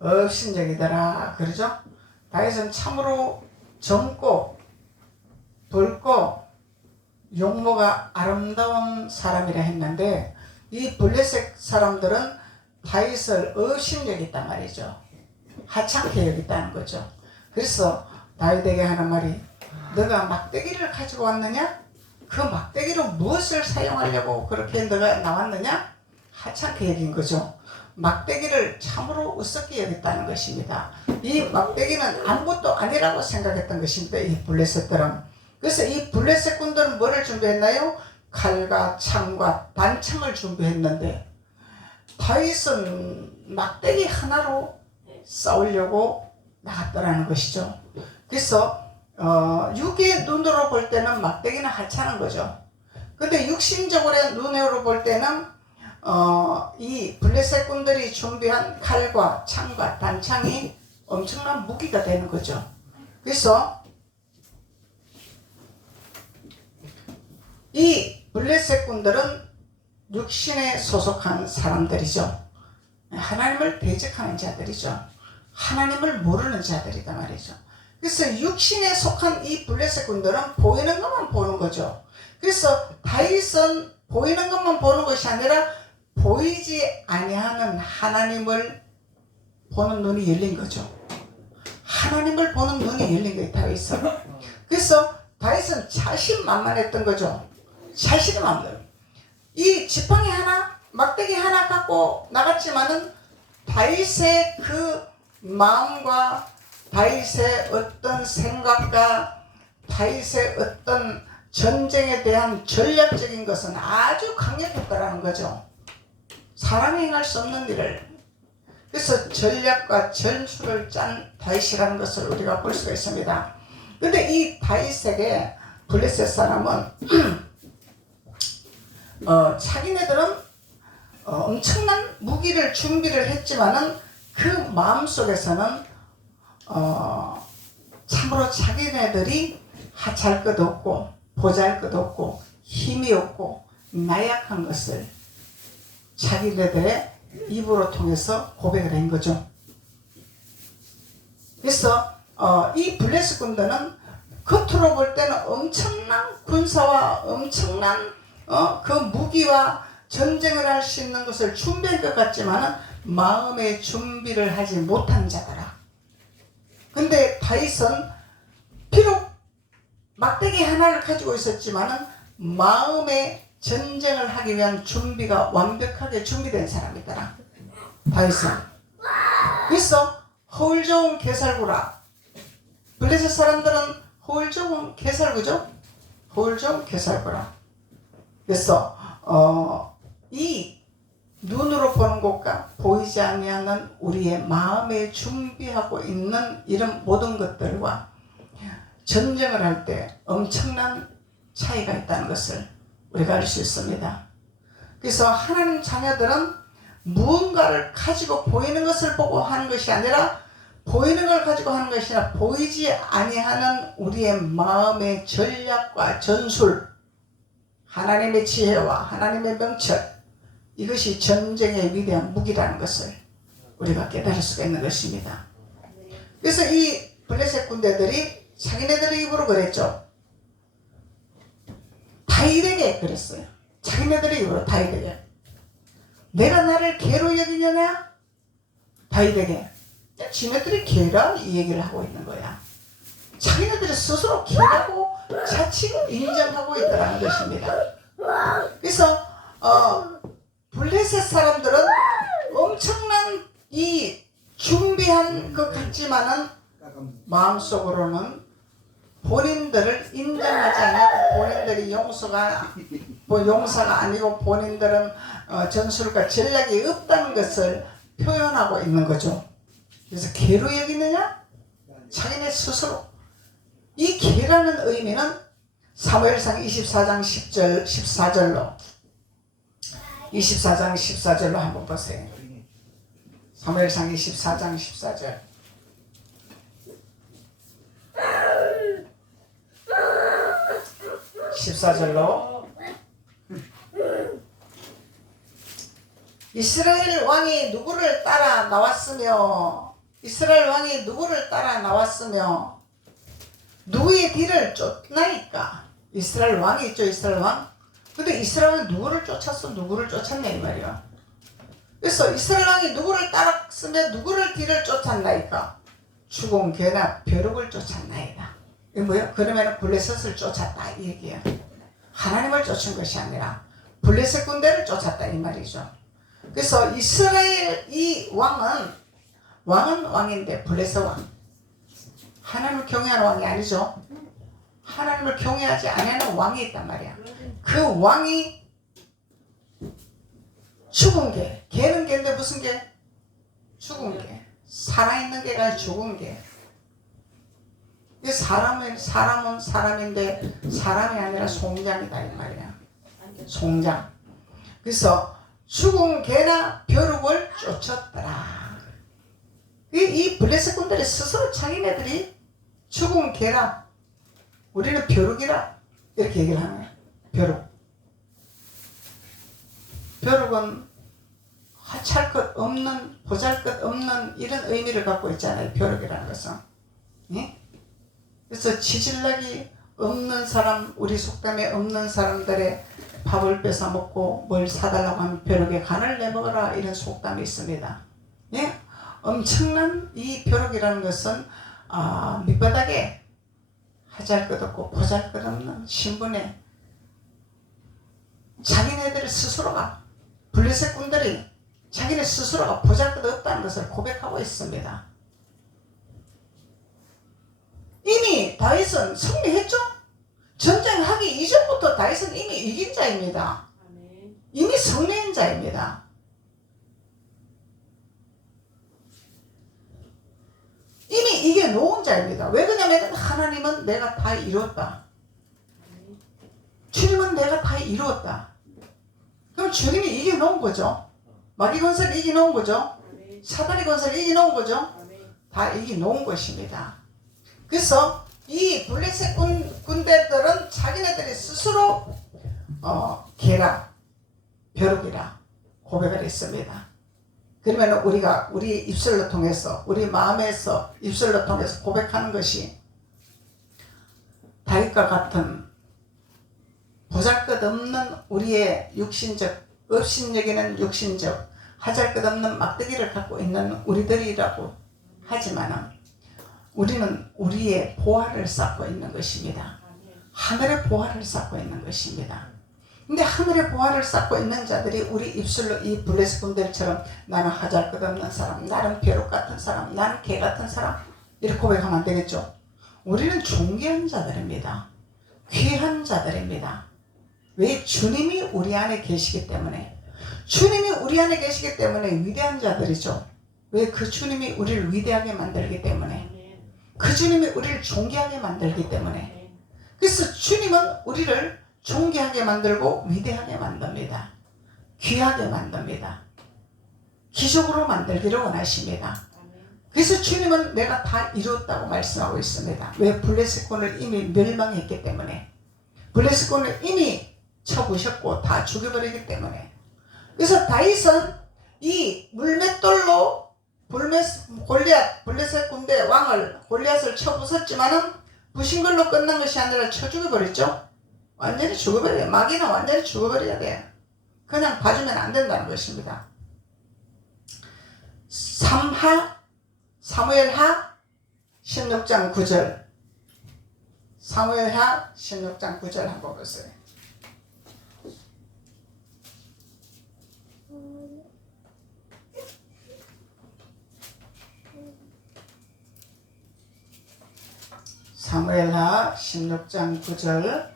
업신여기더라 그러죠. 다윗은 참으로 젊고 붉고 용모가 아름다운 사람이라 했는데 이 블레셋 사람들은 다윗을 업신여겼단 말이죠. 하찮게 여겼다는 거죠. 그래서 다윗에게 하는 말이 너가 막대기를 가지고 왔느냐? 그 막대기로 무엇을 사용하려고 그렇게 너가 나왔느냐? 하찮게 여긴 거죠. 막대기를 참으로 우습게 여겼다는 것입니다. 이 막대기는 아무것도 아니라고 생각했던 것입니다. 이 블레셋들은. 그래서 이 블레셋 군들은 뭐를 준비했나요? 칼과 창과 단창을 준비했는데 다윗은 막대기 하나로 싸우려고 나갔더라는 것이죠. 그래서 육의 눈으로 볼 때는 막대기는 하찮은 거죠. 근데 육신적으로 눈으로 볼 때는 이 블레셋 군들이 준비한 칼과 창과 단창이 엄청난 무기가 되는 거죠. 그래서 이 블레셋 군들은 육신에 소속한 사람들이죠. 하나님을 대적하는 자들이죠. 하나님을 모르는 자들이다 말이죠. 그래서 육신에 속한 이 블레셋 군들은 보이는 것만 보는 거죠. 그래서 다윗은 보이는 것만 보는 것이 아니라 보이지 아니하는 하나님을 보는 눈이 열린 거죠. 하나님을 보는 눈이 열린 거예요, 다윗은. 그래서 다윗은 자신만만했던 거죠. 자신만만. 이 지팡이 하나, 막대기 하나 갖고 나갔지만은 다윗의 그 마음과 다윗의 어떤 생각과 다윗의 어떤 전쟁에 대한 전략적인 것은 아주 강력했다라는 거죠. 사람이 행할 수 없는 일을. 그래서 전략과 전술을 짠 다윗이라는 것을 우리가 볼 수가 있습니다. 그런데 이 다윗에게 블레셋 사람은 자기네들은 엄청난 무기를 준비를 했지만은 그 마음속에서는 참으로 자기네들이 하찮을 것 없고 보잘 것 없고 힘이 없고 나약한 것을 자기네들의 입으로 통해서 고백을 한 거죠. 그래서 이 블레셋 군대는 겉으로 볼 때는 엄청난 군사와 엄청난 그 무기와 전쟁을 할 수 있는 것을 준비한 것 같지만 마음의 준비를 하지 못한 자더라. 근데 다윗은 비록 막대기 하나를 가지고 있었지만 마음의 전쟁을 하기 위한 준비가 완벽하게 준비된 사람이더라, 다윗은. 그래서 허울 좋은 개살구라. 블레셋 사람들은 허울 좋은 개살구죠. 허울 좋은 개살구라. 그래서 이 눈으로 보는 것과 보이지 아니하는 우리의 마음에 준비하고 있는 이런 모든 것들과 전쟁을 할 때 엄청난 차이가 있다는 것을 우리가 알 수 있습니다. 그래서 하나님 자녀들은 무언가를 가지고 보이는 것을 보고 하는 것이 아니라 보이는 걸 가지고 하는 것이 아니라 보이지 아니하는 우리의 마음의 전략과 전술, 하나님의 지혜와 하나님의 명철, 이것이 전쟁의 위대한 무기라는 것을 우리가 깨달을 수가 있는 것입니다. 그래서 이 블레셋 군대들이 자기네들의 입으로 그랬죠. 다윗에게 그랬어요. 자기네들의 입으로 다윗에게. 내가 나를 개로 여기느냐? 다윗에게. 지네들이 개라 이 얘기를 하고 있는 거야. 자기네들이 스스로 개라고 자칭을 인정하고 있다는 것입니다. 그래서 블레셋 사람들은 엄청난 이 준비한 것 같지만은 마음속으로는 본인들을 인정하지 않고 본인들이 용사가 아니고 본인들은 전술과 전략이 없다는 것을 표현하고 있는 거죠. 그래서 개로 여기느냐? 자기네 스스로. 이 개라는 의미는 사무엘상 24장 10절 14절로 24장 14절로 한번 보세요. 사무엘상 24장 14절. 이스라엘 왕이 누구를 따라 나왔으며 이스라엘 왕이 누구를 따라 나왔으며 누구의 뒤를 쫓나이까? 이스라엘 왕이 있죠. 이스라엘 왕. 근데 이스라엘 왕이 누구를 쫓았어? 누구를 쫓았냐 이 말이야. 그래서 이스라엘 왕이 누구를 따랐으며 누구를 뒤를 쫓았나이까? 죽은 개나 벼룩을 쫓았나이다. 이게 뭐야? 그러면 블레셋을 쫓았다 이 얘기야. 하나님을 쫓은 것이 아니라 블레셋 군대를 쫓았다 이 말이죠. 그래서 이스라엘 이 왕은 왕인데 블레셋 왕. 하나님을 경외하는 왕이 아니죠. 하나님을 경외하지 않는 왕이 있단 말이야. 그 왕이 죽은 개. 개는 개인데 무슨 개? 죽은 개. 살아있는 개가 아니라 죽은 개. 사람은 사람인데 사람이 아니라 송장이다 이 말이야. 송장. 그래서 죽은 개나 벼룩을 쫓았더라. 이 블레셋 군들이 스스로 자기네들이 죽은 개라, 우리는 벼룩이라 이렇게 얘기를 하는 거야. 벼룩. 벼룩은 하찮을 것 없는, 보잘 것 없는 이런 의미를 갖고 있잖아요. 벼룩이라는 것은. 예? 그래서 지질락이 없는 사람, 우리 속담에 없는 사람들의 밥을 뺏어 먹고 뭘 사달라고 하면 벼룩에 간을 내먹어라 이런 속담이 있습니다. 예? 엄청난 이 벼룩이라는 것은 밑바닥에 하잘 것 없고 보잘 것 없는 신분에 자기네들 스스로가 블레셋 군들이 자기네 스스로가 보잘 것 없다는 것을 고백하고 있습니다. 이미 다윗은 승리했죠? 전쟁하기 이전부터 다윗은 이미 이긴 자입니다. 이미 승리한 자입니다. 이미 이겨놓은 자입니다. 왜 그러냐면 하나님은 내가 다 이루었다. 주님은 내가 다 이루었다. 그럼 주님이 이겨놓은 거죠. 마귀 권세를 이겨놓은 거죠. 사단의 권세를 이겨놓은 거죠. 다 이겨놓은 것입니다. 그래서 이 블레셋 군대들은 자기네들이 스스로 개라, 벼룩이라 고백을 했습니다. 그러면 우리가 우리 입술로 통해서, 우리 마음에서 입술로 통해서 고백하는 것이 다윗과 같은 보잘것없는 우리의 육신적, 업신여기는 육신적, 하잘것없는 막대기를 갖고 있는 우리들이라고 하지만은 우리는 우리의 보화를 쌓고 있는 것입니다. 하늘의 보화를 쌓고 있는 것입니다. 근데 하늘의 보화를 쌓고 있는 자들이 우리 입술로 이 블레셋 군대처럼 나는 하잘것없는 사람, 나는 벼룩 같은 사람, 나는 개 같은 사람 이렇게 고백하면 안 되겠죠. 우리는 존귀한 자들입니다. 귀한 자들입니다. 왜? 주님이 우리 안에 계시기 때문에. 주님이 우리 안에 계시기 때문에 위대한 자들이죠. 왜? 그 주님이 우리를 위대하게 만들기 때문에. 그 주님이 우리를 존귀하게 만들기 때문에. 그래서 주님은 우리를 존귀하게 만들고 위대하게 만듭니다. 귀하게 만듭니다. 기적으로 만들기를 원하십니다. 그래서 주님은 내가 다 이루었다고 말씀하고 있습니다. 왜? 블레셋군을 이미 멸망했기 때문에. 블레셋군을 이미 쳐부셨고 다 죽여버리기 때문에. 그래서 다윗은 이 물맷돌로 블레셋 군대 왕을 골리앗을 쳐 부쉈지만은 부신 걸로 끝난 것이 아니라 쳐 죽여버렸죠. 완전히 죽어버려야 돼. 마귀는 완전히 죽어버려야 돼. 그냥 봐주면 안 된다는 것입니다. 사무엘하 16장 9절. 사무엘하 16장 9절 한번 보세요. 사무엘하 16장 9절.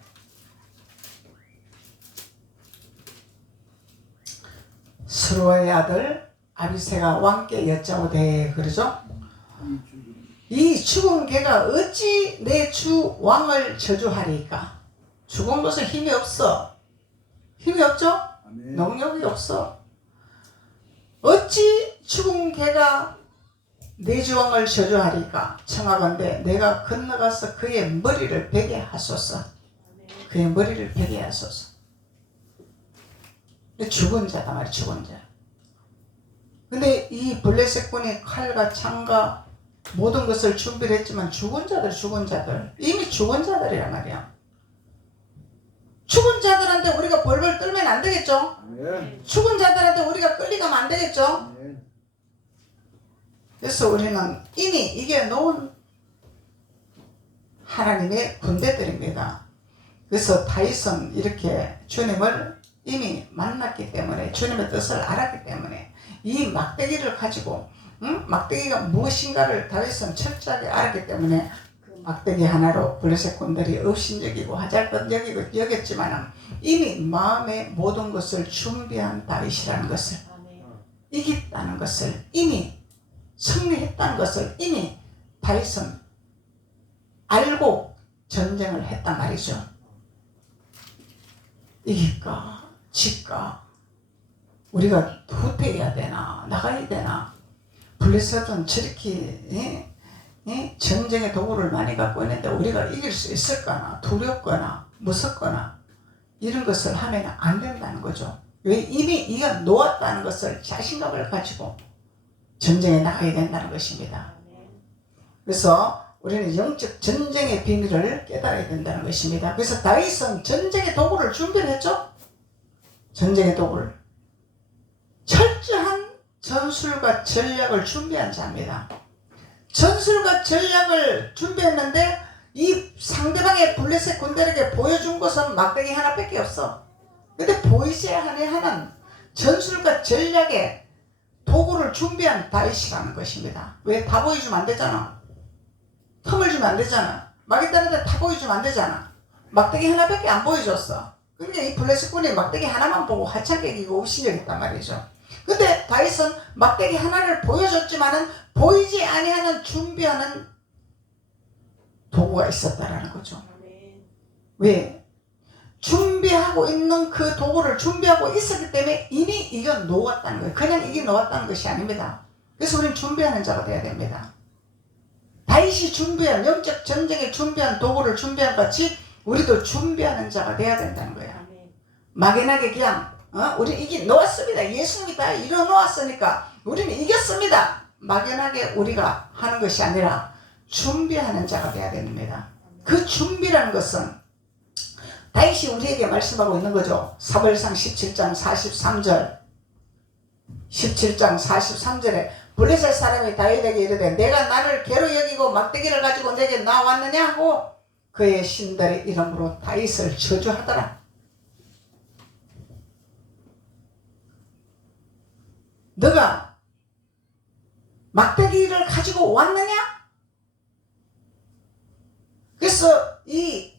스루아의 아들 아비새가 왕께 여짜오되 그러죠. 이 죽은 개가 어찌 내 주 왕을 저주하리까? 죽은 것은 힘이 없어. 힘이 없죠? 능력이 없어. 어찌 죽은 개가 내 주 왕을 저주하리까? 청하건대 내가 건너가서 그의 머리를 베게 하소서. 그의 머리를 베게 하소서. 죽은 자다 말이야. 죽은 자. 근데 이 블레셋군이 칼과 창과 모든 것을 준비를 했지만 죽은 자들 이미 죽은 자들이란 말이야. 죽은 자들한테 우리가 벌벌 떨면 안 되겠죠? 아멘. 죽은 자들한테 우리가 끌려가면 안 되겠죠? 아멘. 그래서 우리는 이미 이겨놓은 하나님의 군대들입니다. 그래서 다윗은 이렇게 주님을 이미 만났기 때문에, 주님의 뜻을 알았기 때문에 이 막대기를 가지고 막대기가 무엇인가를 다윗은 철저하게 알았기 때문에 그 막대기 하나로 블레셋 군들이 업신여기고 하잘것 여겼지만 이미 마음의 모든 것을 준비한 다윗이라는 것을, 이겼다는 것을, 이미 승리했다는 것을 이미 다윗은 알고 전쟁을 했단 말이죠. 이길까 질까, 우리가 후퇴해야 되나 나가야 되나. 블레셋은 저렇게 전쟁의 도구를 많이 갖고 있는데 우리가 이길 수 있을까나, 두렵거나 무섭거나 이런 것을 하면 안 된다는 거죠. 왜? 이미 이가 놓았다는 것을 자신감을 가지고 전쟁에 나가야 된다는 것입니다. 그래서 우리는 영적 전쟁의 비밀을 깨달아야 된다는 것입니다. 그래서 다윗은 전쟁의 도구를 준비를 했죠. 전쟁의 도구를, 철저한 전술과 전략을 준비한 자입니다. 전술과 전략을 준비했는데 이 상대방의 블레셋 군대에게 보여준 것은 막대기 하나밖에 없어. 근데 보이지 않는 전술과 전략의 도구를 준비한 다윗이라는 것입니다. 왜? 다 보여주면 안 되잖아. 틈을 주면 안 되잖아. 마깃다는데 다 보여주면 안 되잖아. 막대기 하나밖에 안 보여줬어. 그러니까 이 블레셋군이 막대기 하나만 보고 하찮게 이기고 업신여겼단 말이죠. 근데 다윗은 막대기 하나를 보여줬지만은 보이지 아니하는 준비하는 도구가 있었다라는 거죠. 왜? 준비하고 있는 그 도구를 준비하고 있었기 때문에 이미 이겨 놓았다는 거예요. 그냥 이겨 놓았다는 것이 아닙니다. 그래서 우리는 준비하는 자가 돼야 됩니다. 다윗이 준비한, 영적 전쟁에 준비한 도구를 준비한 같이 우리도 준비하는 자가 돼야 된다는 거야. 막연하게 그냥 우리 이겨 놓았습니다. 예수님이 다 이뤄 놓았으니까 우리는 이겼습니다. 막연하게 우리가 하는 것이 아니라 준비하는 자가 돼야 됩니다. 그 준비라는 것은 다윗이 우리에게 말씀하고 있는 거죠. 사무엘상 17장 43절 17장 43절에 블레셋 사람이 다윗에게 이르되 내가 나를 괴로 여기고 막대기를 가지고 내게 나왔느냐 하고 그의 신들의 이름으로 다윗을 저주하더라. 너가 막대기를 가지고 왔느냐? 그래서 이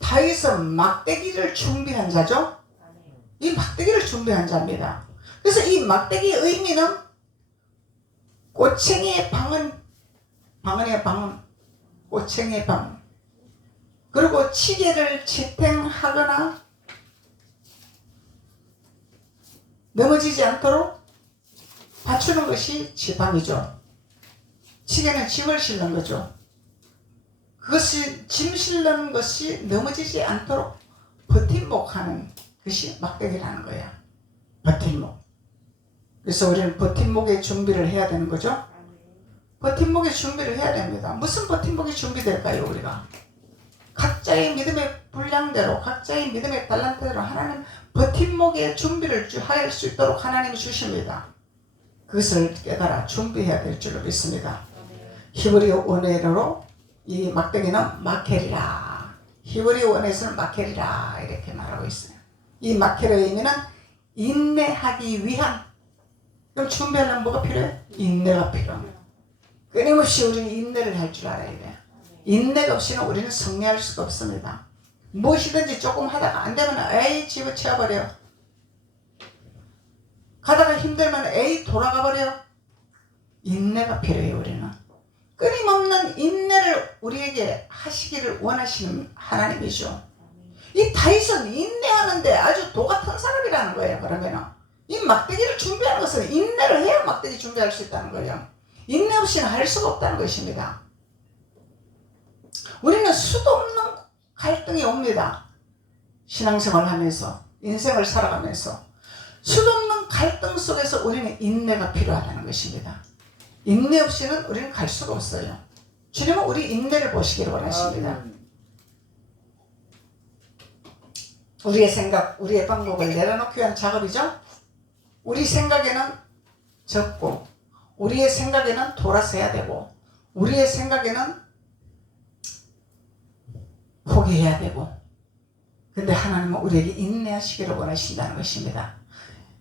다윗은 막대기를 준비한 자죠. 이 막대기를 준비한 자입니다. 그래서 이 막대기의 의미는 꼬챙이의 방언의 방언, 꼬챙이의 방언, 그리고 치개를 지탱하거나 넘어지지 않도록 받추는 것이 지팡이죠. 치개는 짐을 실는 거죠. 그것이 짐 실는 것이 넘어지지 않도록 버팀목하는 것이 막대기라는 거야. 버팀목. 그래서 우리는 버팀목의 준비를 해야 되는 거죠. 버팀목의 준비를 해야 됩니다. 무슨 버팀목이 준비될까요? 우리가 각자의 믿음의 분량대로, 각자의 믿음의 달란트대로 하나님 버팀목의 준비를 할 수 있도록 하나님이 주십니다. 그것을 깨달아 준비해야 될 줄로 믿습니다. 히브리어 원어로 이 막대기는 마켈이라, 히브리어 원어에서는 마켈이라 이렇게 말하고 있어요. 이 마켈의 의미는 인내하기 위한. 그럼 준비하려면 뭐가 필요해? 인내가 필요합니다. 끊임없이 우리는 인내를 할 줄 알아야 돼요. 인내가 없이는 우리는 승리할 수가 없습니다. 무엇이든지 조금 하다가 안 되면 에이 집어치워버려. 가다가 힘들면 에이 돌아가버려. 인내가 필요해요. 우리는 끊임없는 인내를 우리에게 하시기를 원하시는 하나님이죠. 이 다윗은 인내하는데 아주 도 같은 사람이라는 거예요. 그러면은 이 막대기를 준비하는 것은 인내를 해야 막대기 준비할 수 있다는 거예요. 인내 없이는 할 수가 없다는 것입니다. 우리는 수도 없는 갈등이 옵니다. 신앙생활을 하면서, 인생을 살아가면서 수도 없는 갈등 속에서 우리는 인내가 필요하다는 것입니다. 인내 없이는 우리는 갈 수가 없어요. 주님은 우리 인내를 보시기를 원하십니다. 우리의 생각, 우리의 방법을 내려놓기 위한 작업이죠. 우리 생각에는 적고, 우리의 생각에는 돌아서 해야 되고, 우리의 생각에는 포기해야 되고, 근데 하나님은 우리에게 인내하시기를 원하신다는 것입니다.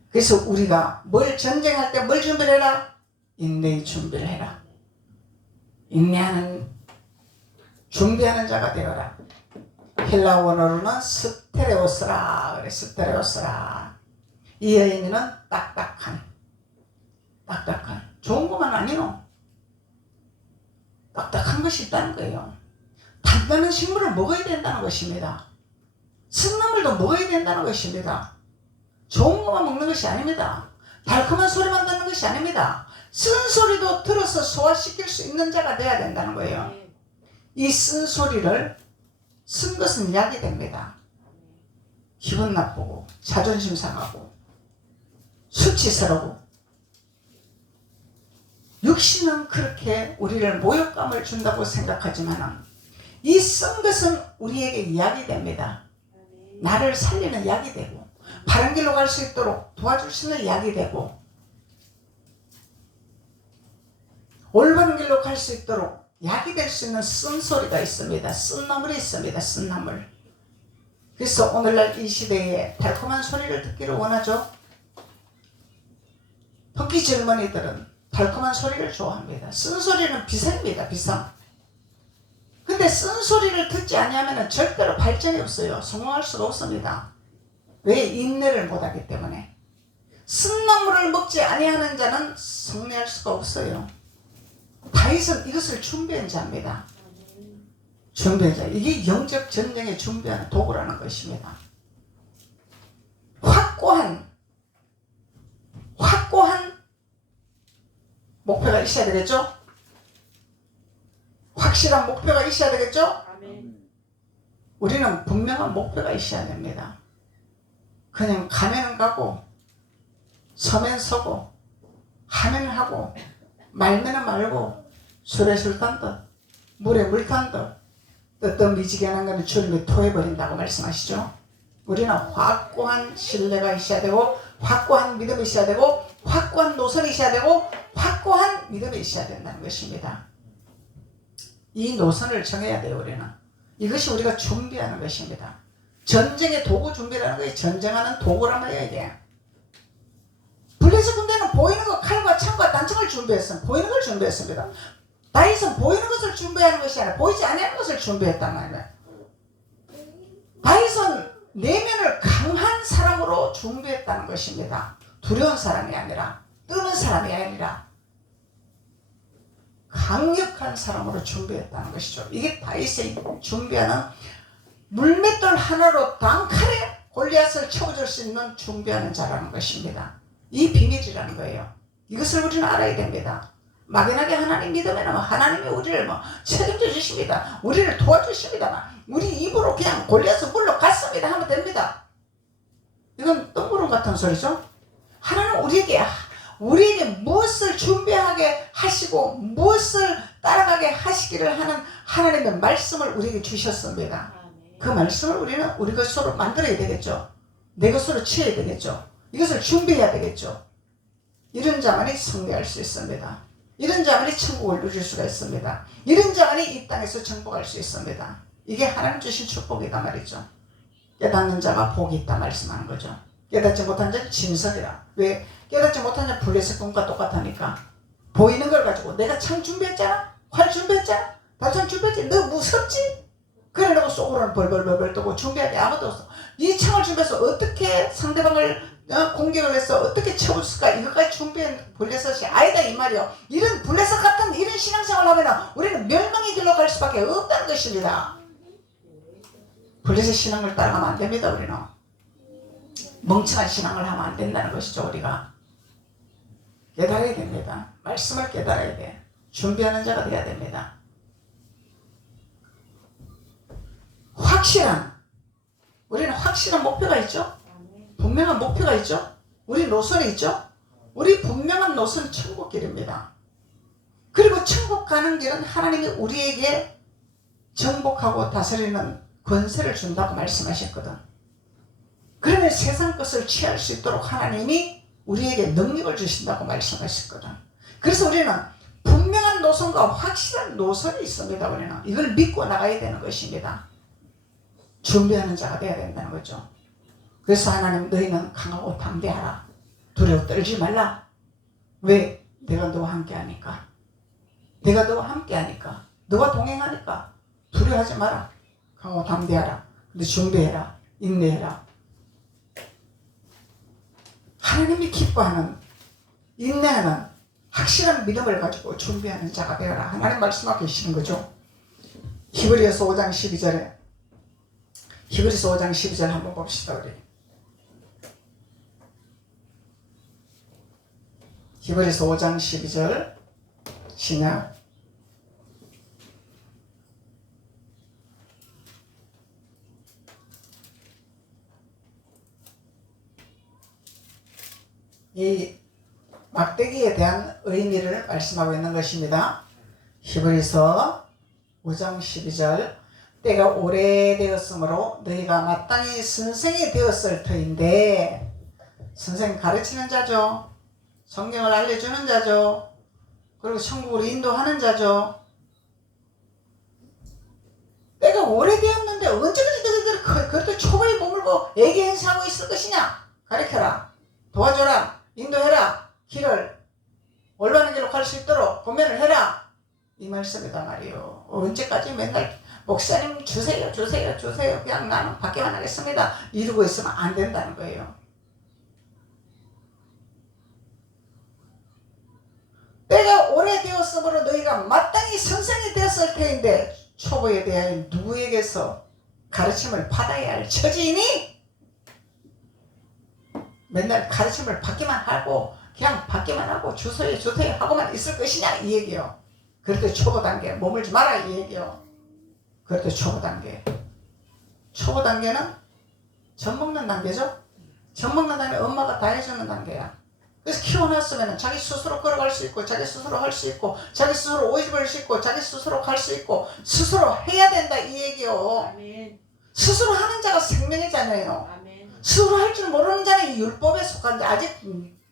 그래서 우리가 뭘 전쟁할 때 뭘 준비를 해라? 인내의 준비를 해라. 인내하는, 준비하는 자가 되어라. 헬라 원어로는 스테레오스라 그래. 스테레오스라. 이 의미는 딱딱한 좋은 것만 아니요. 딱딱한 것이 있다는 거예요. 단단한 식물을 먹어야 된다는 것입니다. 쓴나물도 먹어야 된다는 것입니다. 좋은 것만 먹는 것이 아닙니다. 달콤한 소리만 듣는 것이 아닙니다. 쓴소리도 들어서 소화시킬 수 있는 자가 돼야 된다는 거예요. 이 쓴소리를, 쓴 것은 약이 됩니다. 기분 나쁘고 자존심 상하고 수치스러워. 육신은 그렇게 우리를 모욕감을 준다고 생각하지만 이 쓴 것은 우리에게 약이 됩니다. 나를 살리는 약이 되고, 바른 길로 갈 수 있도록 도와줄 수 있는 약이 되고, 올바른 길로 갈 수 있도록 약이 될 수 있는 쓴소리가 있습니다. 쓴나물이 있습니다. 쓴나물. 그래서 오늘날 이 시대에 달콤한 소리를 듣기를 원하죠. 특히 젊은이들은 달콤한 소리를 좋아합니다. 쓴소리는 비상입니다. 비상. 근데 쓴소리를 듣지 않으면 절대로 발전이 없어요. 성공할 수가 없습니다. 왜? 인내를 못하기 때문에. 쓴나물을 먹지 아니하는 자는 승리할 수가 없어요. 다윗은 이것을 준비한 자입니다. 준비한 자. 이게 영적 전쟁에 준비하는 도구라는 것입니다. 확고한 목표가 있어야 되겠죠? 확실한 목표가 있어야 되겠죠? 우리는 분명한 목표가 있어야 됩니다. 그냥 가면은 가고, 서면 서고, 하면 하고, 말면은 말고, 술에 술 탄 듯, 물에 물 탄 듯, 뜨뜻 미지근한 것은 주님이 토해버린다고 말씀하시죠. 우리는 확고한 신뢰가 있어야 되고, 확고한 믿음이 있어야 되고, 확고한 노선이 있어야 되고, 확고한 믿음이 있어야 된다는 것입니다. 이 노선을 정해야 돼요. 우리는. 이것이 우리가 준비하는 것입니다. 전쟁의 도구 준비라는 것이 전쟁하는 도구란 말이에요. 블레셋 군대는 보이는 것, 칼과 창과 단창을 준비했습니다. 보이는 걸 준비했습니다. 다윗은 보이는 것을 준비하는 것이 아니라 보이지 않는 것을 준비했단 말이에요. 다윗은 내면을 강한 사람으로 준비했다는 것입니다. 두려운 사람이 아니라, 뜨는 사람이 아니라 강력한 사람으로 준비했다는 것이죠. 이게 다윗이 준비하는, 물맷돌 하나로 단칼에 골리앗을 쳐줄 수 있는 준비하는 자라는 것입니다. 이 비밀이라는 거예요. 이것을 우리는 알아야 됩니다. 막연하게 하나님 믿으면 하나님이 우리를 책임져 주십니다. 우리를 도와주십니다. 우리 입으로 그냥 골리앗을 물러갔습니다 하면 됩니다. 이건 뜬구름 같은 소리죠. 하나님 우리에게 무엇을 준비하게 하시고 무엇을 따라가게 하시기를 하는 하나님의 말씀을 우리에게 주셨습니다. 그 말씀을 우리는 우리 것으로 만들어야 되겠죠. 내 것으로 취해야 되겠죠. 이것을 준비해야 되겠죠. 이런 자만이 승리할 수 있습니다. 이런 자만이 천국을 누릴 수가 있습니다. 이런 자만이 이 땅에서 정복할 수 있습니다. 이게 하나님 주신 축복이다 말이죠. 깨닫는 자가 복이 있다 말씀하는 거죠. 깨닫지 못한 자는 진석이라. 왜? 깨닫지 못한 자는 블레셋 꿈과 똑같으니까. 보이는 걸 가지고 내가 창 준비했잖아, 활 준비했잖아, 발창 준비했지, 너 무섭지? 그래 놓고 속으로는 벌벌벌벌 떠고 준비할 게 아무도 없어. 이 창을 준비해서 어떻게 상대방을 공격을 해서 어떻게 쳐볼까, 이것까지 준비한 블레셋이 아니다 이 말이요. 이런 블레셋 같은 이런 신앙생활을 하면 우리는 멸망의 길로 갈 수밖에 없다는 것입니다. 블레셋 신앙을 따라가면 안 됩니다. 우리는 멍청한 신앙을 하면 안 된다는 것이죠. 우리가 깨달아야 됩니다. 말씀을 깨달아야 돼. 준비하는 자가 돼야 됩니다. 우리는 확실한 목표가 있죠. 분명한 목표가 있죠. 우리 노선이 있죠? 우리 분명한 노선은 천국길입니다. 그리고 천국 가는 길은 하나님이 우리에게 정복하고 다스리는 권세를 준다고 말씀하셨거든. 그러면 세상 것을 취할 수 있도록 하나님이 우리에게 능력을 주신다고 말씀하셨거든. 그래서 우리는 분명한 노선과 확실한 노선이 있습니다. 우리는 이걸 믿고 나가야 되는 것입니다. 준비하는 자가 되어야 된다는 거죠. 그래서 하나님, 너희는 강하고 담대하라. 두려워 떨지 말라. 왜? 내가 너와 함께 하니까. 내가 너와 함께 하니까. 너와 동행하니까. 두려워하지 마라. 강하고 담대하라. 근데 준비해라. 인내해라. 하나님이 기뻐하는, 인내하는 확실한 믿음을 가지고 준비하는 자가 되어라. 하나님 말씀하고 계시는 거죠. 히브리서 5장 12절에 히브리서 5장 12절 한번 봅시다. 우리 히브리서 5장 12절 신약. 이 막대기에 대한 의미를 말씀하고 있는 것입니다. 히브리서 5장 12절. 때가 오래되었으므로 너희가 마땅히 선생이 되었을 터인데, 선생 가르치는 자죠. 성경을 알려주는 자죠. 그리고 천국으로 인도하는 자죠. 때가 오래되었는데 언제까지 너희들이 그렇게 초보에 머물고 애기 행사하고 있을 것이냐? 가르쳐라. 도와줘라. 인도해라. 길을 올바른 길로 갈 수 있도록 권면을 해라. 이 말씀이다 말이요. 언제까지 맨날 목사님 주세요 그냥 나는 받기만 하겠습니다 이러고 있으면 안 된다는 거예요. 때가 오래되었으므로 너희가 마땅히 선생이 되었을 터인데, 초보에 대하여 누구에게서 가르침을 받아야 할 처지이니? 맨날 가르침을 받기만 하고 그냥 받기만 하고 주세요 하고만 있을 것이냐 이 얘기요. 그럴 초보 단계에 머물지 마라 이 얘기요. 그럴 초보 단계. 초보 단계는 젖 먹는 단계죠. 젖 먹는 단계 엄마가 다 해주는 단계야. 그래서 키워놨으면 자기 스스로 걸어갈 수 있고, 자기 스스로 할 수 있고, 자기 스스로 옷 입을 수 있고, 자기 스스로 갈 수 있고, 스스로 해야 된다 이 얘기요. 아멘. 스스로 하는 자가 생명이잖아요. 아멘. 스스로 할 줄 모르는 자는 이 율법에 속한데 아직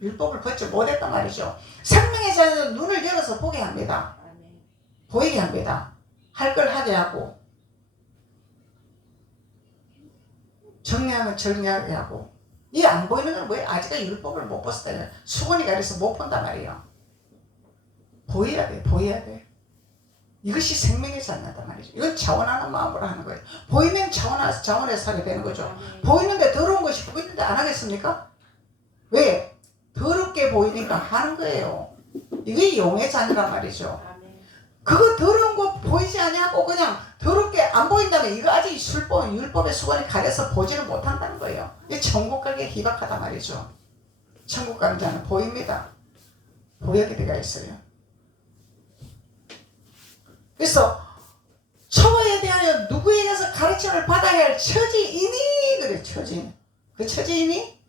율법을 벗지 못했단 말이죠. 생명의 자는 눈을 열어서 보게 합니다. 아멘. 보이게 합니다. 할 걸 하게 하고, 정리하면 정리하게 하고. 이 안 보이는 건 뭐예요? 아직까지 율법을 못 봤을 때 수건이가 이래서 못 본단 말이에요. 보여야 돼. 보여야 돼. 이것이 생명이지 않는단 말이죠. 이건 자원하는 마음으로 하는 거예요. 보이면 자원해서 하게 되는 거죠. 보이는데 더러운 것이 보이는데 안 하겠습니까? 왜? 더럽게 보이니까 하는 거예요. 이게 용의 자녀란 말이죠. 그거 더러운 거 보이지 아니하고 그냥 더럽게 안 보인다면 이거 아직 율법의 수건이 가려서 보지는 못한다는 거예요. 이게 천국 가기에 희박하단 말이죠. 천국 가는 자는 보입니다. 보여야 되가 있어요. 그래서 초보에 대하여 누구에게서 가르침을 받아야 할 처지이니? 그래, 처지인. 그 처지이니?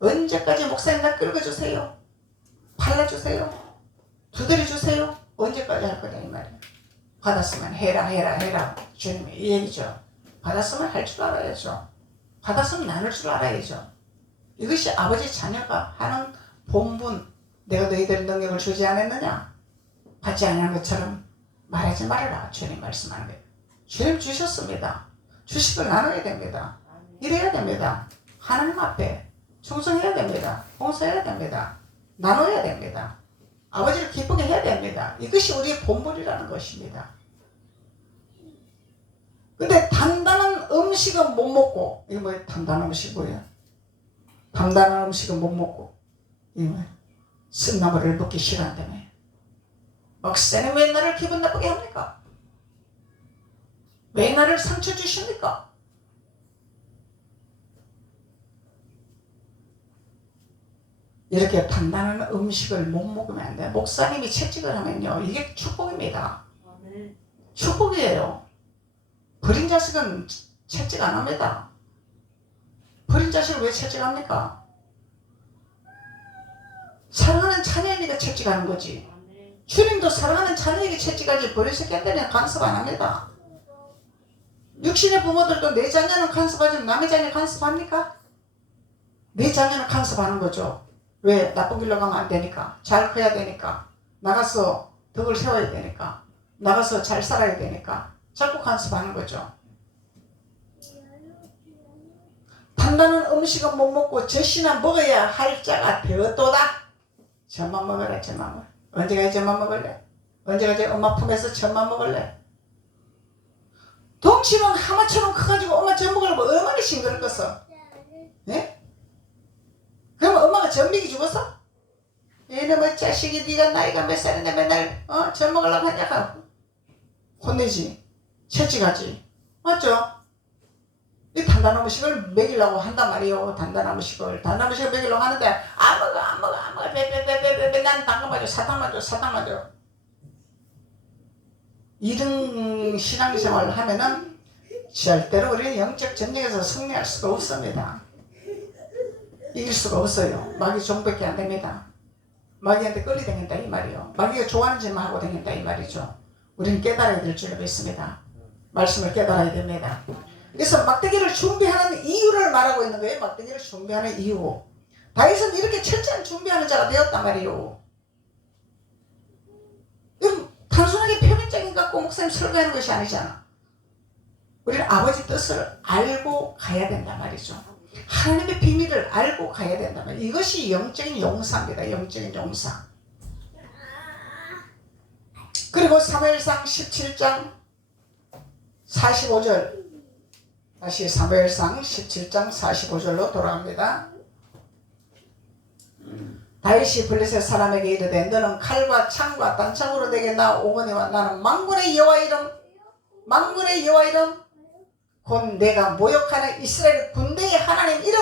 언제까지 목사님 나 끌어주세요? 팔라주세요? 두드려주세요? 언제까지 할 거냐 이 말이에요. 받았으면 해라 주님이 이 얘기죠. 받았으면 할 줄 알아야죠. 받았으면 나눌 줄 알아야죠. 이것이 아버지 자녀가 하는 본분. 내가 너희들 능력을 주지 않았느냐? 받지 않은 것처럼 말하지 말아라. 주님 말씀하는 거예요. 주님 주셨습니다. 주식을 나눠야 됩니다. 이래야 됩니다. 하나님 앞에 충성해야 됩니다. 봉사해야 됩니다. 나눠야 됩니다. 아버지를 기쁘게 해야 됩니다. 이것이 우리의 본분이라는 것입니다. 근데 단단한 음식은 못 먹고, 이거 뭐예요? 단단한 음식 뭐예요? 단단한 음식은 못 먹고, 이거 뭐예요? 쓴나물을 먹기 싫어한다며. 목사님 왜 나를 기분 나쁘게 합니까? 왜 나를 상처 주십니까? 이렇게 단단한 음식을 못 먹으면 안 돼요. 목사님이 채찍을 하면요, 이게 축복입니다. 축복이에요. 버린 자식은 채찍 안 합니다. 버린 자식을 왜 채찍합니까? 사랑하는 자녀에게 채찍하는 거지. 주님도 사랑하는 자녀에게 채찍하지 버린 새끼한테는 간섭 안 합니다. 육신의 부모들도 내 자녀는 간섭하지 남의 자녀 간섭합니까? 내 자녀는 간섭하는 거죠. 왜? 나쁜 길로 가면 안 되니까. 잘 커야 되니까. 나가서 덕을 세워야 되니까. 나가서 잘 살아야 되니까. 자꾸 간섭하는 거죠. 단단한 음식은 못 먹고 젖이나 먹어야 할 자가 되었도다. 젖만 먹어라. 젖만 먹어. 언제까지 젖만 먹을래? 언제까지 엄마 품에서 젖만 먹을래? 동치는 하마처럼 커가지고 엄마 젖 먹으려고 얼마나 싱그럽겠어. 예? 그럼 엄마가 젖 먹이 죽었어? 이놈의 자식이 네가 나이가 몇 살인데 맨날 젖 먹으려고 하냐고 혼내지. 채찍하지. 맞죠? 이 단단한 음식을 먹이려고 한단 말이요. 단단한 음식을 먹이려고 하는데 안 먹어 베베베베베 난 당근 맞아 사탕 맞아 이런 신앙생활을 하면은 절대로 우리는 영적 전쟁에서 승리할 수가 없습니다. 이길 수가 없어요. 마귀 종밖에 안 됩니다. 마귀한테 끌리다닌다 이 말이요. 마귀가 좋아하는 짓만 하고 다닌다 이 말이죠. 우리는 깨달아야 될 줄 믿습니다. 말씀을 깨달아야 됩니다. 그래서 막대기를 준비하는 이유를 말하고 있는 거예요. 막대기를 준비하는 이유. 다윗은 이렇게 철저한 준비하는 자가 되었단 말이에요. 단순하게 표면적인 갖고 목사님 설교하는 것이 아니잖아. 우리는 아버지 뜻을 알고 가야 된단 말이죠. 하나님의 비밀을 알고 가야 된단 말이에요. 이것이 영적인 용사입니다. 영적인 용사. 그리고 사무엘상 17장 45절 다시 사무엘상 17장 45절로 돌아갑니다. 다윗이 블레셋 사람에게 이르되 너는 칼과 창과 단창으로 내게 나오거니와 나는 만군의 여호와 이름 곧 내가 모욕하는 이스라엘 군대의 하나님 이름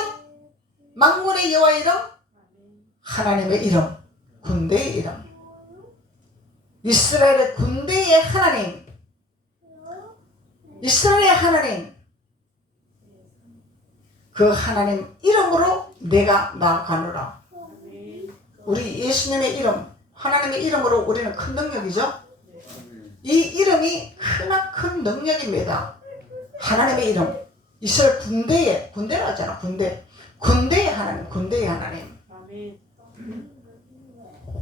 만군의 여호와 이름 하나님의 이름 군대의 이름 이스라엘의 군대의 하나님 이스라엘의 하나님 그 하나님 이름으로 내가 나아가노라. 우리 예수님의 이름 하나님의 이름으로 우리는 큰 능력이죠. 이 이름이 크나큰 능력입니다. 하나님의 이름 이스라엘 군대라 하잖아. 군대의 하나님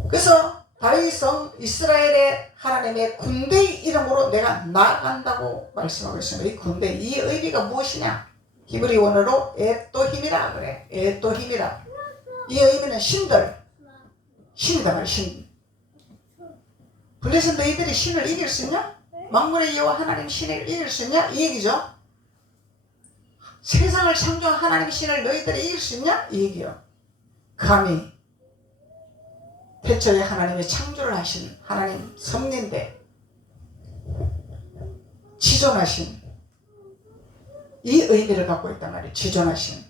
그래서 다윗은 이스라엘의 하나님의 군대의 이름으로 내가 나아간다고 말씀하고 있습니다. 이 군대 이 의미가 무엇이냐? 히브리 원어로 에또힘이라 그래. 에또힘이라. 이 의미는 신이다 말이야. 신. 블레셋 너희들이 신을 이길 수 있냐? 만군의 여호와 하나님 신을 이길 수 있냐? 이 얘기죠. 세상을 창조한 하나님 신을 너희들이 이길 수 있냐? 이 얘기요. 감히 태초에 하나님의 창조를 하신 하나님 섭리인데 지존하신 이 의미를 갖고 있단 말이에요. 지존하신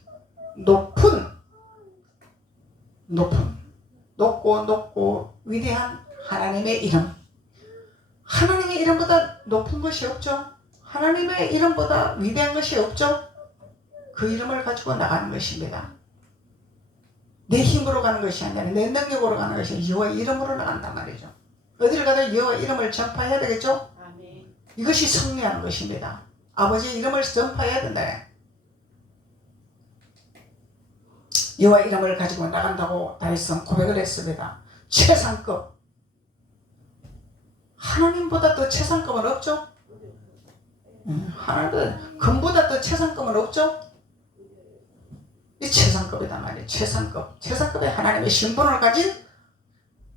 높고 위대한 하나님의 이름. 하나님의 이름보다 높은 것이 없죠. 하나님의 이름보다 위대한 것이 없죠. 그 이름을 가지고 나가는 것입니다. 내 힘으로 가는 것이 아니라 내 능력으로 가는 것이 여호와 이름으로 나간단 말이죠. 어디를 가도 여호와 이름을 전파해야 되겠죠. 이것이 승리하는 것입니다. 아버지의 이름을 전파해야 된다. 여호와 이름을 가지고 나간다고 다윗은 고백을 했습니다. 최상급. 하나님보다 더 최상급은 없죠. 하나님 금보다 더 최상급은 없죠. 이 최상급이단 말이에요. 최상급의 하나님의 신분을 가진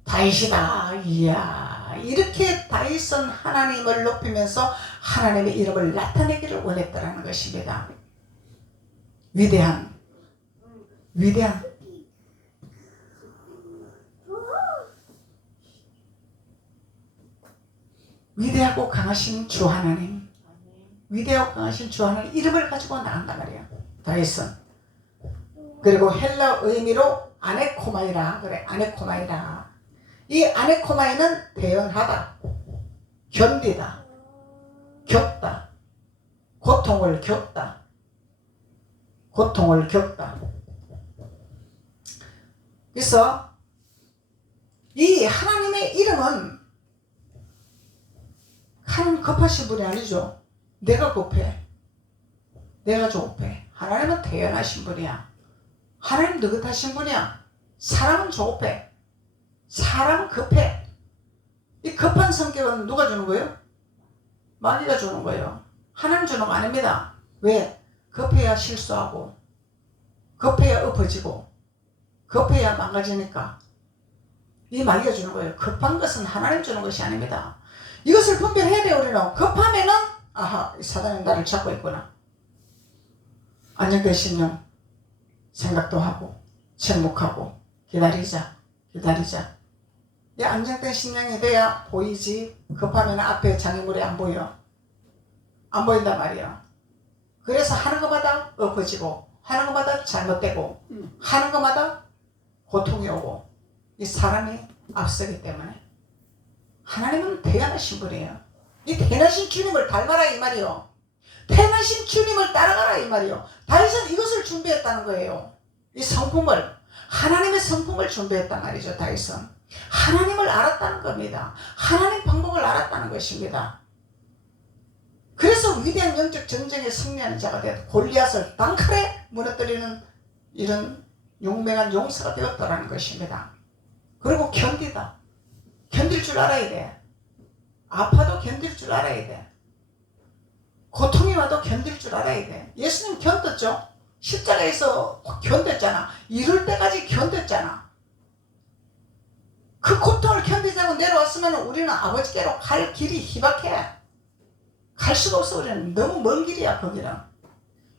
다윗이다. 이야, 이렇게 다윗은 하나님을 높이면서 하나님의 이름을 나타내기를 원했다는 것입니다. 위대하고 강하신 주 하나님, 위대하고 강하신 주 하나님 이름을 가지고 나간단 말이에요. 다윗은. 그리고 헬라 의미로 아네코마이라 그래. 아네코마이라. 이 아네코마이는 대언하다, 견디다, 겪다, 고통을 겪다. 고통을 겪다. 그래서 이 하나님의 이름은 하나님 급하신 분이 아니죠. 내가 급해. 내가 조급해. 하나님은 태연하신 분이야. 하나님 느긋하신 분이야. 사람은 조급해. 사람은 급해. 이 급한 성격은 누가 주는 거예요? 마귀가 주는 거예요. 하나님 주는 거 아닙니다. 왜? 급해야 실수하고, 급해야 엎어지고, 급해야 망가지니까. 이 마귀가 주는 거예요. 급한 것은 하나님 주는 것이 아닙니다. 이것을 분별해야 돼요. 우리는 급하면은 아하, 사단이 나를 잡고 있구나. 안정된 신령 생각도 하고 침묵하고 기다리자. 이 안정된 신령이 돼야 보이지. 급하면 앞에 장애물이 안 보여. 안 보인단 말이야. 그래서 하는 것마다 엎어지고 하는 것마다 잘못되고 하는 것마다 고통이 오고 이 사람이 앞서기 때문에 하나님은 태어나신 분이에요. 이 태어나신 주님을 닮아라 이 말이요. 태어나신 주님을 따라가라 이 말이요. 다윗은 이것을 준비했다는 거예요. 이 성품을, 하나님의 성품을 준비했단 말이죠. 다윗은 하나님을 알았다는 겁니다. 하나님 방법을 알았다는 것입니다. 그래서 위대한 영적 전쟁에 승리하는 자가 되어 골리앗을 단칼에 무너뜨리는 이런 용맹한 용사가 되었다는 것입니다. 그리고 견디다. 견딜 줄 알아야 돼. 아파도 견딜 줄 알아야 돼. 고통이 와도 견딜 줄 알아야 돼. 예수님 견뎠죠. 십자가에서 견뎠잖아. 이럴 때까지 견뎠잖아. 그 고통을 견디자고 내려왔으면 우리는 아버지께로 갈 길이 희박해. 갈 수가 없어. 우리는 너무 먼 길이야. 거기는.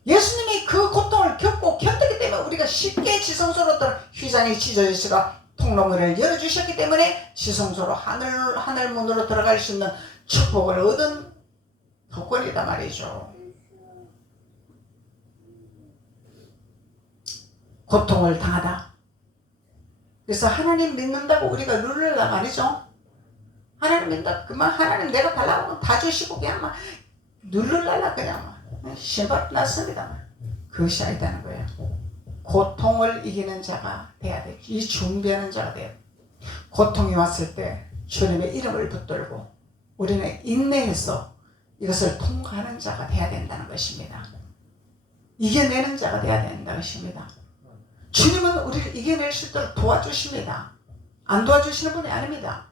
예수님이 그 고통을 겪고 견뎠기 때문에 우리가 쉽게 지성소로 들어 휘장이 찢어지시가 통로문을 열어주셨기 때문에 지성소로 하늘 문으로 들어갈 수 있는 축복을 얻은 조건이다 말이죠. 고통을 당하다. 그래서 하나님 믿는다고 우리가 누르려 말이죠. 하나님 믿는다. 그만 하나님 내가 달라고 하면 다 주시고 그냥 막 누르려라 그냥 막 신발 났습니다. 그것이 아니다는 거예요. 고통을 이기는 자가 돼야 돼. 이 준비하는 자가 돼야 돼. 고통이 왔을 때 주님의 이름을 붙들고 우리는 인내해서 이것을 통과하는 자가 돼야 된다는 것입니다. 이겨내는 자가 돼야 된다는 것입니다. 주님은 우리를 이겨낼 수 있도록 도와주십니다. 안 도와주시는 분이 아닙니다.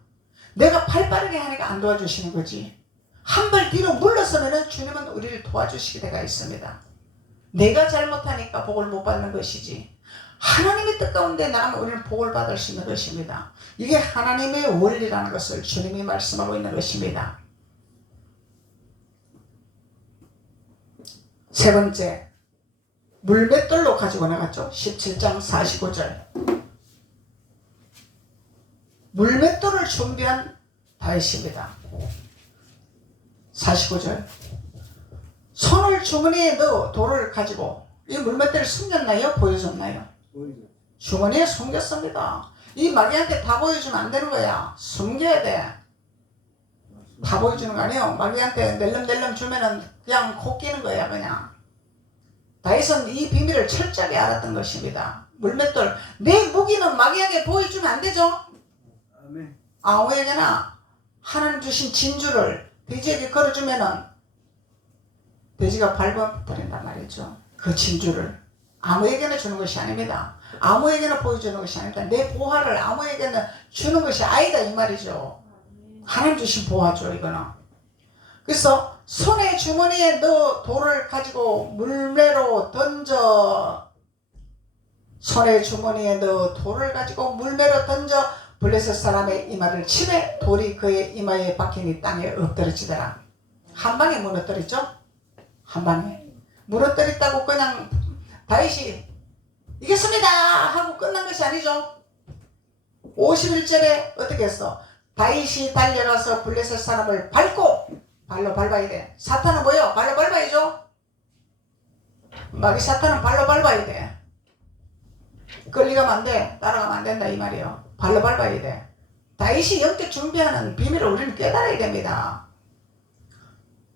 내가 팔 빠르게 하니까 안 도와주시는 거지. 한 발 뒤로 물러서면 주님은 우리를 도와주시게 되가 있습니다. 내가 잘못하니까 복을 못 받는 것이지 하나님의 뜻 가운데 나가면 우리는 복을 받을 수 있는 것입니다. 이게 하나님의 원리라는 것을 주님이 말씀하고 있는 것입니다. 세 번째, 물맷돌로 가지고 나갔죠. 17장 45절. 물맷돌을 준비한 다윗입니다. 49절. 손을 주머니에 넣어 돌을 가지고 이 물맷돌을 숨겼나요? 보여줬나요? 주머니에 숨겼습니다. 이 마귀한테 다 보여주면 안 되는 거야. 숨겨야 돼. 다 보여주는 거 아니에요. 마귀한테 낼름낼름 주면은 그냥 코 끼는 거야 그냥. 다윗은 이 비밀을 철저하게 알았던 것입니다. 물맷돌, 내 무기는 마귀에게 보여주면 안 되죠. 아무에게나 하나님 주신 진주를 돼지에게 걸어주면은 돼지가 밟아버린단 말이죠. 그 진주를 아무에게나 주는 것이 아닙니다. 아무에게나 보여주는 것이 아닙니다. 내 보화를 아무에게나 주는 것이 아니다 이 말이죠. 하나님 주신 보화죠 이거는. 그래서 손에 주머니에 넣어 돌을 가지고 물매로 던져, 손에 주머니에 넣어 돌을 가지고 물매로 던져 블레셋 사람의 이마를 치매 돌이 그의 이마에 박히니 땅에 엎드러지더라. 한 방에 무너뜨렸죠. 한 방에 무너뜨렸다고 그냥 다윗이 이겼습니다 하고 끝난 것이 아니죠. 51절에 어떻게 했어? 다윗이 달려가서 블레셋 사람을 밟고, 발로 밟아야 돼. 사탄은 뭐요? 발로 밟아야죠. 마귀 사탄은 발로 밟아야 돼. 끌려가면 안 돼. 따라가면 안 된다 이 말이에요. 발로 밟아야 돼. 다윗이 영적 준비하는 비밀을 우리는 깨달아야 됩니다.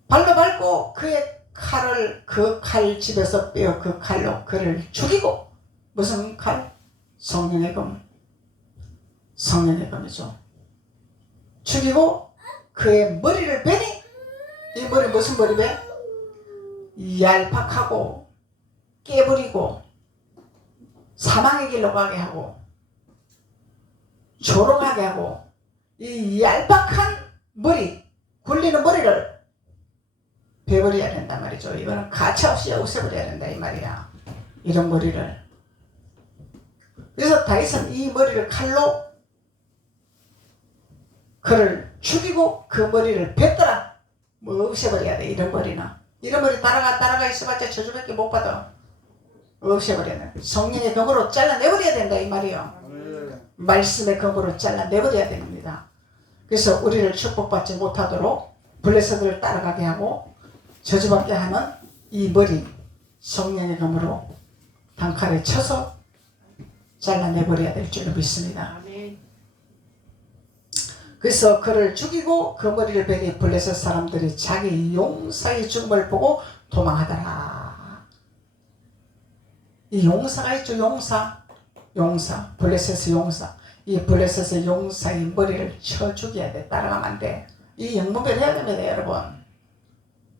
발로 밟고 그의 칼을 그 칼 집에서 빼어 그 칼로 그를 죽이고 무슨 칼? 성령의 검. 성령의 검이죠. 죽이고 그의 머리를 베니 이 머리 무슨 머리 배? 얄팍하고 깨버리고 사망의 길로 가게 하고 조롱하게 하고 이 얄팍한 머리 굴리는 머리를 베버려야 된단 말이죠. 이거는 가차없이 없애버려야 된다 이 말이야. 이런 머리를. 그래서 다윗은 이 머리를 칼로 그를 죽이고 그 머리를 뱉더라. 뭐 없애버려야 돼. 이런 머리는. 이런 머리 따라가 있어봤자 저주밖에 못 받아. 없애버려야 돼. 성령의 검으로 잘라내버려야 된다 이 말이요. 말씀의 검으로 잘라내버려야 됩니다. 그래서 우리를 축복받지 못하도록 블레셋을 따라가게 하고 저주받게 하는 이 머리 성령의 검으로 단칼에 쳐서 잘라내버려야 될 줄로 믿습니다. 그래서 그를 죽이고 그 머리를 베니 블레셋 사람들이 자기 용사의 죽음을 보고 도망하더라. 이 용사가 있죠. 용사 블레셋의 용사. 이 블레셋의 용사의 머리를 쳐 죽여야 돼. 따라가면 안 돼. 이 영분별 해야 됩니다 여러분.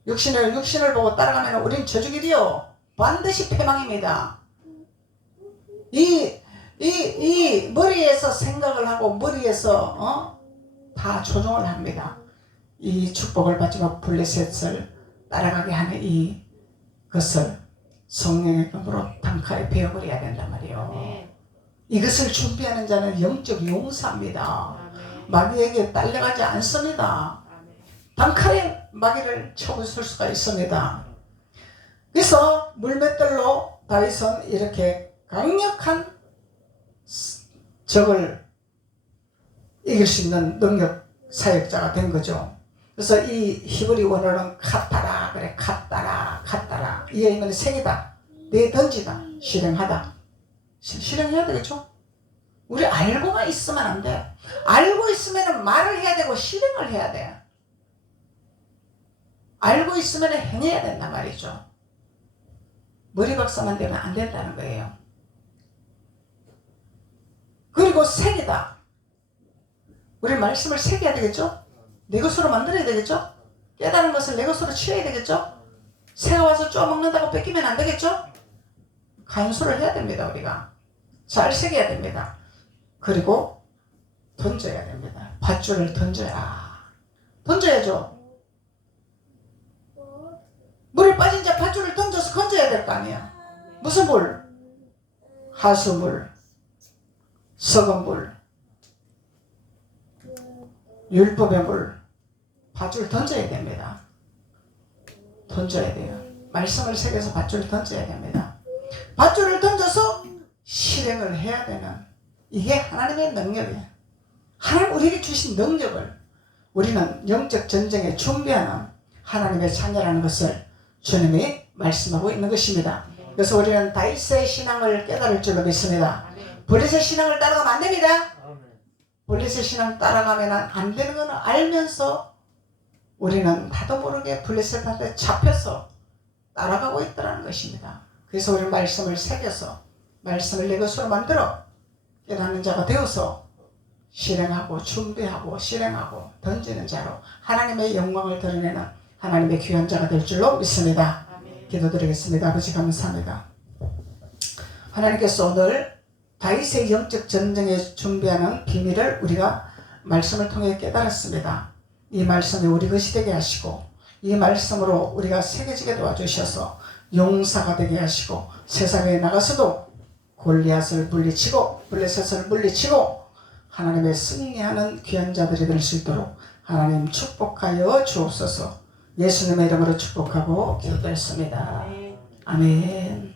육신을 보고 따라가면 우린 저주길이요 반드시 패망입니다. 이 머리에서 생각을 하고 머리에서 다 조종을 합니다. 이 축복을 받지만 블레셋을 따라가게 하는 이 것을 성령의 검으로 단칼에 베어버려야 된단 말이에요. 이것을 준비하는 자는 영적 용사입니다. 마귀에게 딸려가지 않습니다. 단칼에 마귀를 쳐부술 수가 있습니다. 그래서 물맷돌로 다윗은 이렇게 강력한 적을 이길 수 있는 능력 사역자가 된 거죠. 그래서 이 히브리 원어는 카타라 그래. 카타라 이 의미는 생이다, 내던지다, 실행하다. 실행해야 되겠죠. 우리 알고만 있으면 안 돼. 알고 있으면 말을 해야 되고 실행을 해야 돼. 알고 있으면 행해야 된단 말이죠. 머리박사만 되면 안 된다는 거예요. 그리고 색이다. 우리 말씀을 새겨야 되겠죠? 내 것으로 만들어야 되겠죠? 깨달은 것을 내 것으로 취해야 되겠죠? 새가 와서 쪼먹는다고 뺏기면 안 되겠죠? 간수를 해야 됩니다. 우리가 잘 새겨야 됩니다. 그리고 던져야 됩니다. 밧줄을 던져야죠. 물에 빠진 자 밧줄을 던져서 건져야 될 거 아니야. 무슨 물? 하수물, 썩은 물, 율법의 물, 밧줄 던져야 됩니다. 던져야 돼요. 말씀을 새겨서 밧줄을 던져야 됩니다. 밧줄을 던져서 실행을 해야 되는 이게 하나님의 능력이에요. 하나님 우리에게 주신 능력을 우리는 영적 전쟁에 준비하는 하나님의 자녀라는 것을 주님이 말씀하고 있는 것입니다. 그래서 우리는 다윗의 신앙을 깨달을 줄로 믿습니다. 블레셋 신앙을 따라가면 안 됩니다. 블레셋 신앙 따라가면 안 되는 건 알면서 우리는 나도 모르게 블레셋한테 잡혀서 따라가고 있다는 것입니다. 그래서 우리 말씀을 새겨서 말씀을 내 것으로 만들어 깨닫는 자가 되어서 실행하고 준비하고 실행하고 던지는 자로 하나님의 영광을 드러내는 하나님의 귀한 자가 될 줄로 믿습니다. 기도드리겠습니다. 아버지 감사합니다. 하나님께서 오늘 다윗의 영적 전쟁에 준비하는 비밀을 우리가 말씀을 통해 깨달았습니다. 이 말씀이 우리 것이 되게 하시고 이 말씀으로 우리가 새겨지게 도와주셔서 용사가 되게 하시고 세상에 나가서도 골리앗을 물리치고 블레셋을 물리치고 하나님의 승리하는 귀한 자들이 될 수 있도록 하나님 축복하여 주옵소서. 예수님의 이름으로 축복하고 기도했습니다. 아멘.